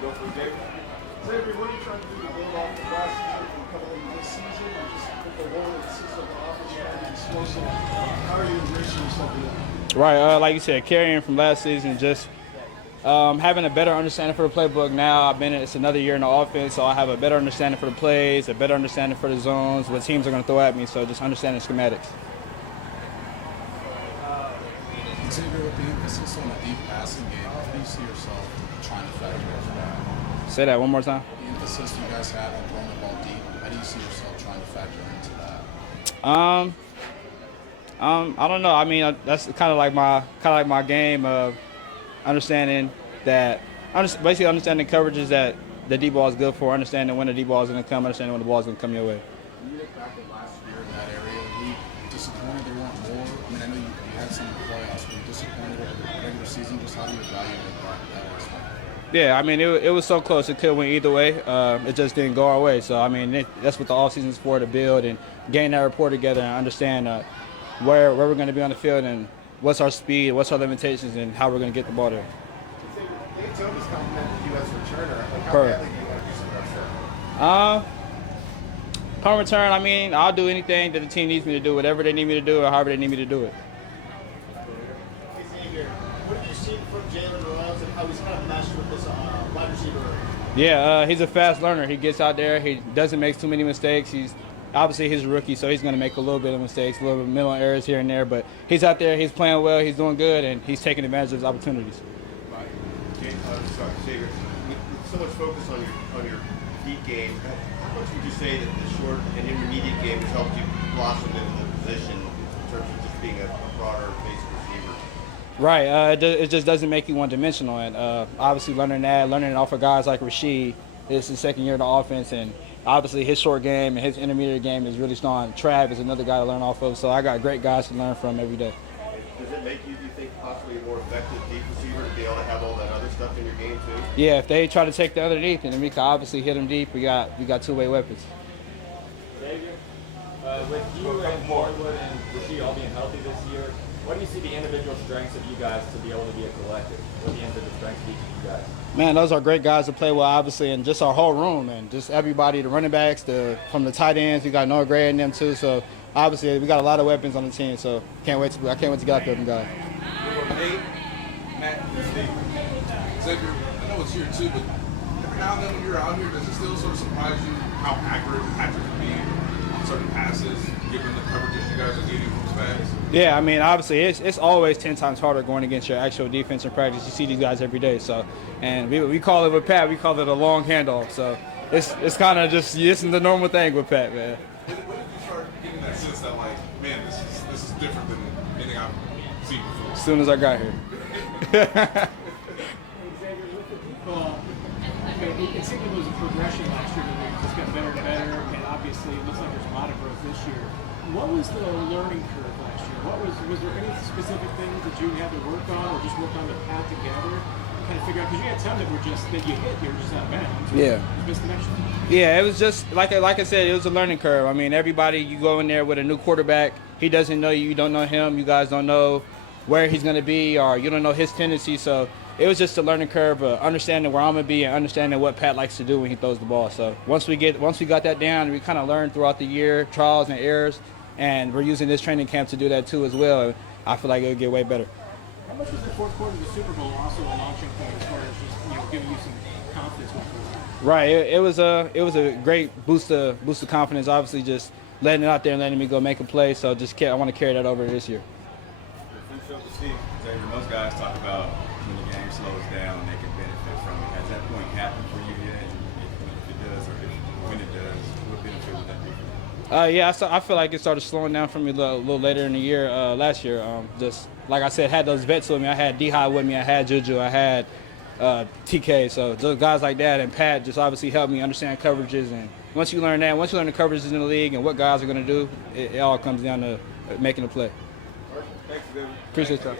go for Xavier. Xavier, what are you trying to do to build off the last season and coming into this season? And just with the role that sits of the offense trying to be explosive, how are you enriching yourself in that? Right, like you said, carrying from last season, just having a better understanding for the playbook now. It's another year in the offense, so I have a better understanding for the plays, a better understanding for the zones, what teams are going to throw at me, so just understanding schematics. Xavier, with the emphasis on the deep passing game, how do you see yourself trying to factor into that? Say that one more time. The emphasis you guys have on throwing the ball deep, how do you see yourself trying to factor into that? I don't know. I mean, that's kind of like my game of understanding that, basically understanding coverages that the deep ball is good for, understanding when the deep ball is going to come, understanding when the ball is going to come your way. When you look back at last year in that area, were you disappointed there weren't more? I mean, I know you had some in the playoffs. Were you disappointed with the regular season? Just how do you evaluate that aspect? Yeah, I mean, it was so close. It could win either way. It just didn't go our way. So, I mean, that's what the offseason is for, to build and gain that rapport together and understand where we're going to be on the field and what's our speed, what's our limitations, and how we're going to get the ball there. Nate Toby's complimented you as a returner. Like, how badly do you want to do some of that stuff? Punt return, I mean, I'll do anything that the team needs me to do, whatever they need me to do or however they need me to do it. Hey, Xavier, what have you seen from Jalen Royals and how he's kind of meshed with this wide receiver? Yeah, he's a fast learner. He gets out there. He doesn't make too many mistakes. Obviously, he's a rookie, so he's going to make a little bit of mistakes, a little bit of mental errors here and there. But he's out there, he's playing well, he's doing good, and he's taking advantage of his opportunities. Sorry, Xavier, with so much focus on your deep game, how much would you say that the short and intermediate game has helped you blossom into the position in terms of just being a broader base receiver? Right. It just doesn't make you one-dimensional. And obviously learning it off of guys like Rashid. This is his second year in the offense, and obviously his short game and his intermediate game is really strong. Trav is another guy to learn off of, so I got great guys to learn from every day. Does it make you, do you think, possibly a more effective deep receiver to be able to have all that other stuff in your game too? Yeah, if they try to take the underneath, and we can obviously hit them deep. We got two-way weapons. Xavier, with you and Morwood and Rashid all being healthy this year, what do you see the individual strengths of you guys to be able to be a collective? What are the individual strengths of each of you guys? Man, those are great guys to play with, obviously, and just our whole room, and just everybody, the running backs, from the tight ends. We got Noah Gray in them too, so obviously we got a lot of weapons on the team. So I can't wait to get out there with them guys. Nate, Matt, and Steve. Xavier, I know it's here too, but every now and then when you're out here, does it still sort of surprise you how accurate Patrick can be on certain passes, given the coverages you guys are getting from his backs? Yeah, I mean, obviously, it's always 10 times harder going against your actual defense in practice. You see these guys every day, so, and we call it with Pat, we call it a long handoff. So it's kind of just, this is the normal thing with Pat, man. When did you start getting that sense that, like, man, this is different than anything I've seen before? As soon as I got here. Xavier, with the deep ball, it seemed like it was a progression last year. That it just got better and better, and obviously it looks like there's a lot of growth this year. What was the learning curve last year? Was there any specific things that you had to work on, or just work on the path together, kind of figure out? Because you had some that were just that you hit, they were just out of bounds. Yeah. Misconnection. Yeah, it was just like I said, it was a learning curve. I mean, everybody, you go in there with a new quarterback. He doesn't know you, you don't know him. You guys don't know where he's going to be, or you don't know his tendencies. So it was just a learning curve, understanding where I'm going to be and understanding what Pat likes to do when he throws the ball. So once we got that down, we kind of learned throughout the year, trials and errors, and we're using this training camp to do that too as well. I feel like it'll get way better. How much was the fourth quarter of the Super Bowl also a launching point as far as just giving you some confidence going forward? Right. It was a great boost of confidence. Obviously, just letting it out there and letting me go make a play. So I want to carry that over this year. Steve, Xavier, most guys talk about when the game slows down, they can benefit from it. Has that point happened for you yet? If it does, or when it does, what benefit would that be for you? Yeah, I feel like it started slowing down for me a little later in the year, last year. Just like I said, had those vets with me. I had D-High with me. I had Juju. I had TK. So those guys like that and Pat just obviously helped me understand coverages. And once you learn the coverages in the league and what guys are going to do, it all comes down to making a play. Thanks, Xavier. Appreciate that.